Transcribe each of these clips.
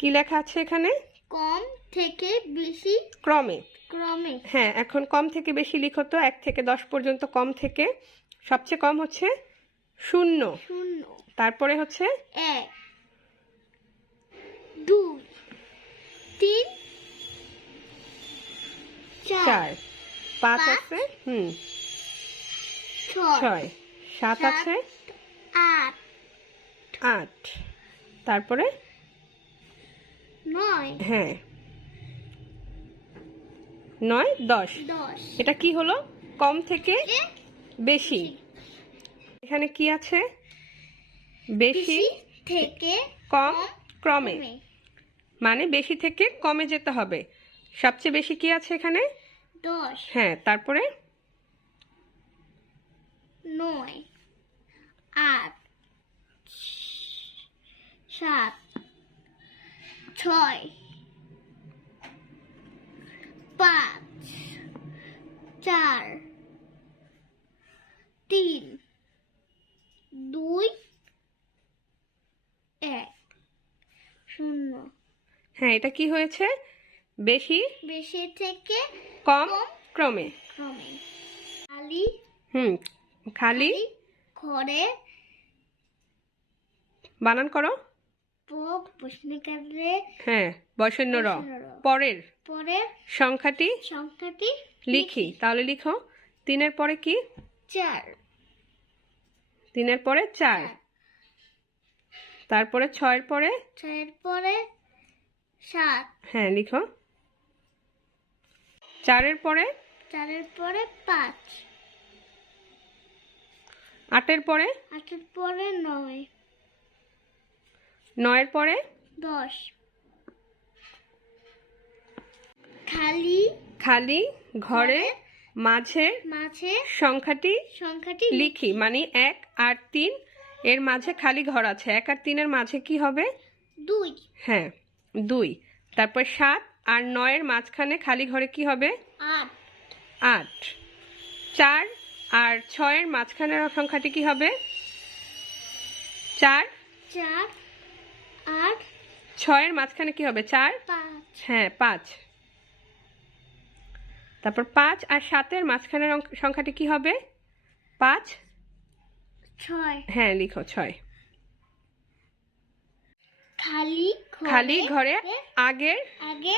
কি লেখা আছে এখানে? কম থেকে বেশি ক্রমে। ক্রমে। হ্যাঁ এখন কম থেকে বেশি লিখো তো এক থেকে দশ পর্যন্ত কম থেকে। সবচেয়ে কম হচ্ছে শূন্য। শূন্য। তারপরে হচ্ছে? এক দুই তিন চার পাঁচ আছে? হুম। ছয় সাত, আছে? আট। আট। তারপরে? নয়। হ্যাঁ। নয়? দশ। এটা কি হলো? কম থেকে বেশি? এখানে কি আছে? বেশি থেকে কম ক্রমে। মানে বেশি থেকে কমে যেতে হবে। সবচেয়ে বেশি কি আছে এখানে? দশ। হ্যাঁ তারপরে? নয়। আট। সাত। ছয়। পাঁচ চার তিন দুই এক। শূন্য। হ্যাঁ এটা কি হয়েছে? বেশি? বেশি থেকে কম? ক্রমে। ক্রমে। খালি? হুম খালি? ঘরে? বানান করো। হ্যাঁ বসন্য র। পরের পরের সংখ্যাটি? সংখ্যাটি লিখি। তাহলে লিখো। তিনের পরে কি? চার। তিনের পরে চার। তারপরে ছয়ের পরে? ছয়ের পরে সাত। হ্যাঁ লিখো। চারের পরে? চারের পরে পাঁচ। আটের পরে? আটের পরে নয়। নয়ের পরে? দশ। খালি খালি ঘরে মাঝে মাঝে সংখ্যাটি সংখ্যাটি লিখি মানে এক আর তিন এর মাঝে খালি ঘর আছে। এক আর তিনের মাঝে কি হবে? দুই। হ্যাঁ দুই। তারপর সাত আর নয়ের মাঝখানে খালি ঘরে কি হবে? আট। আট। চার আর ছয়ের মাঝখানের সংখ্যাটি কি হবে? চার। চার। ছয়ের মাঝখানে কি হবে? চার? পাঁচ। হ্যাঁ পাঁচ। তারপর পাঁচ আর সাতের মাঝখানের সংখ্যাটি কি হবে? পাঁচ? ছয়। হ্যাঁ লিখো ছয়। খালি খালি ঘরে ঘরে আগের আগে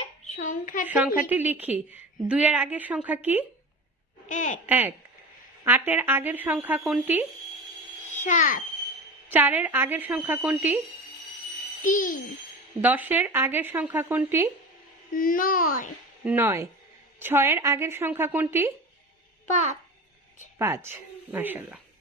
সংখ্যাটি লিখি। দুইয়ের আগের সংখ্যা কি? এক। আটের আগের সংখ্যা কোনটি? সাত। চারের আগের সংখ্যা কোনটি? তিন। দশের আগের সংখ্যা কোনটি? নয়। নয়। ছয়ের আগের সংখ্যা কোনটি? পাঁচ। পাঁচ। মাশাল্লাহ